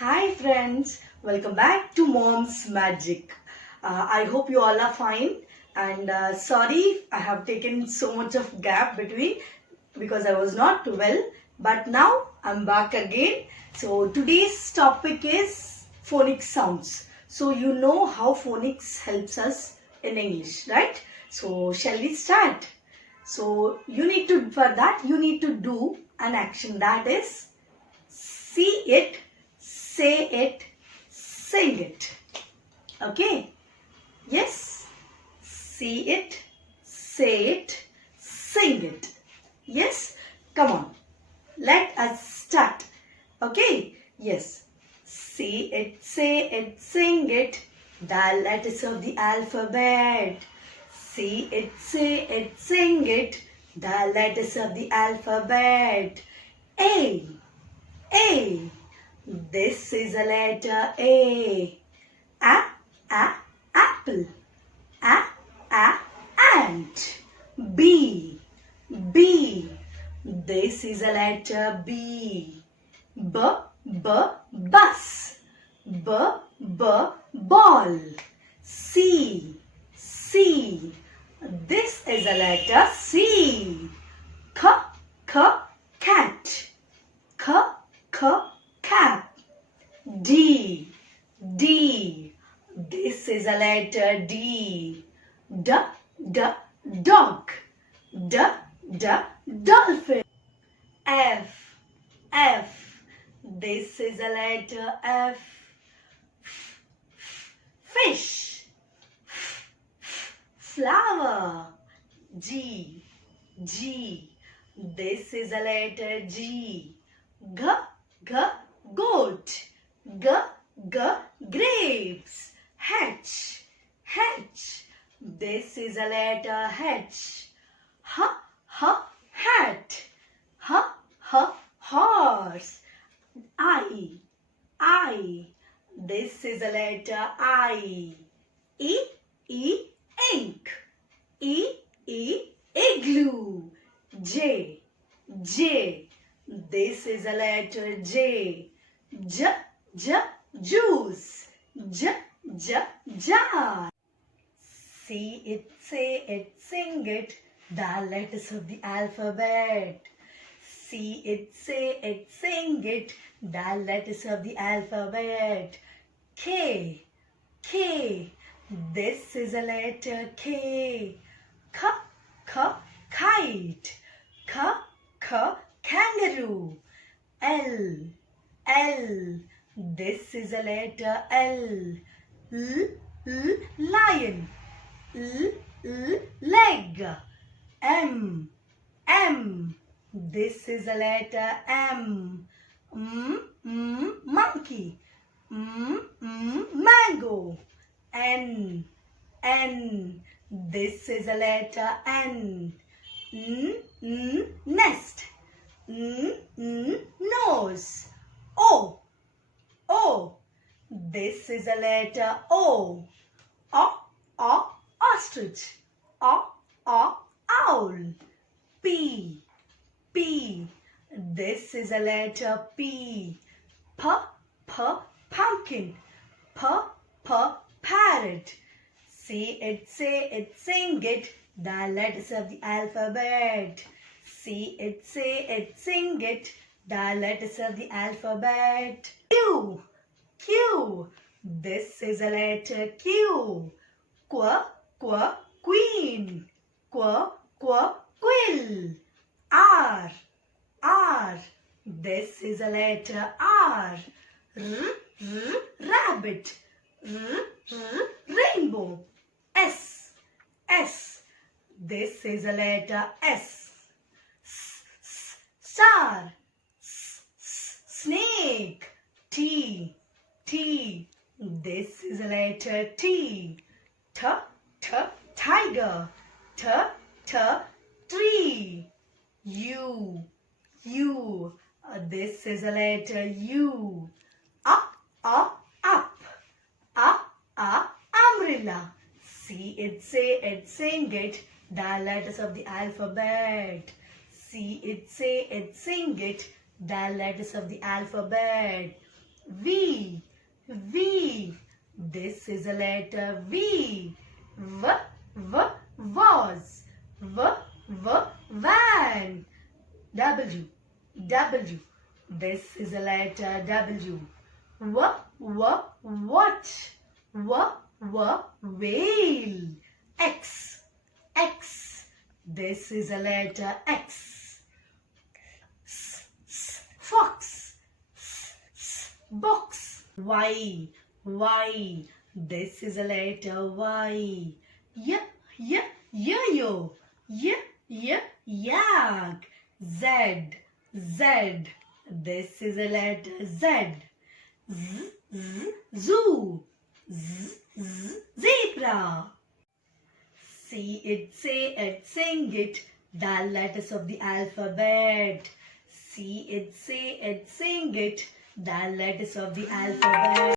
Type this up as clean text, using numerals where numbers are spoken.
Hi friends, welcome back to Mom's Magic. I hope you all are fine and sorry I have taken so much of gap between because I was not well, but now I'm back again. So today's topic is phonic sounds. So you know how phonics helps us in English, right? So shall we start? So for that you need to do an action, that is see it, say it, sing it. Okay? Yes? See it, say it, sing it. Yes? Come on. Let us start. Okay? Yes. See it, say it, sing it. The letters of the alphabet. See it, say it, sing it. The letters of the alphabet. A. A. This is a letter A. Apple. Ant. B. B. This is a letter B. Bus. Ball. C. C. This is a letter C. Cat. Cap. D. This is a letter D. Dog. Dolphin. F. This is a letter F. Fish. Flower. G. This is a letter G. Goat. Grapes. H. This is a letter H. Hat. Horse. I. This is a letter I. Ink. Igloo. J. This is a letter J. Juice. Jar. See it, say it, sing it. The letters of the alphabet. See it, say it, sing it. The letters of the alphabet. K. This is a letter K. Kite. Kangaroo. L. This is a letter L. Lion. Leg. M. This is a letter M. Monkey. Mango. N. This is a letter N. Nest. Nose. O. This is a letter O. Ostrich. Owl. P. This is a letter P. Pumpkin. Parrot. See it, say it, sing it. The letters of the alphabet. See it, say it, sing it. The letters of the alphabet. Q. This is a letter Q. Queen. Quill. R. This is a letter R. Rabbit. Rainbow. S. This is a letter S. Star. Snake. T. This is a letter T. Tiger. Tree. U. This is a letter U. Up. Umbrella. See it, say it, sing it. The letters of the alphabet. See it, say it, sing it. The letters of the alphabet. V. V. This is a letter V. V. V. Vase. V. V. Van. W. W. This is a letter W. W. W. Watch. W. W. Whale. X. X. This is a letter X. S. S. Fox. S. S. Box. Y. Y. This is a letter Y. Y. Y. Yo-yo. Y. Y. Yak. Z. Z. This is a letter Z. Z. Z. Zoo. Z. Z. Zebra. See it, say it, sing it, the letters of the alphabet. See it, say it, sing it, the letters of the alphabet.